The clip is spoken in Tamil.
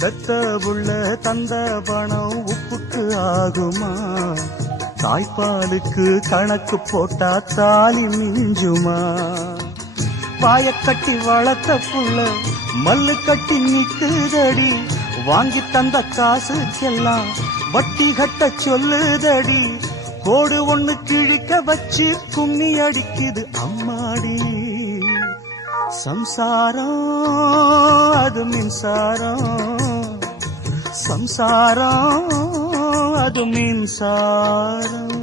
பெத்த புள்ள தந்த பணம் உப்புக்கு ஆகுமா? தாய்ப்பாலுக்கு கணக்கு போட்டா தாலி மிஞ்சுமா? பாயக்கட்டி வளர்த்த புள்ள மல்லு கட்டி நிக்குதடி, வாங்கி தந்த காசுக்கெல்லாம் வட்டி கட்ட சொல்லுதடி. கோடு ஒண்ணு கிழிக்க வச்சு கும்மி அடிக்குது அம்மாடி. சம்சாரம் அது மின்சாரம், சம்சாரம் அது மின்சாரம்.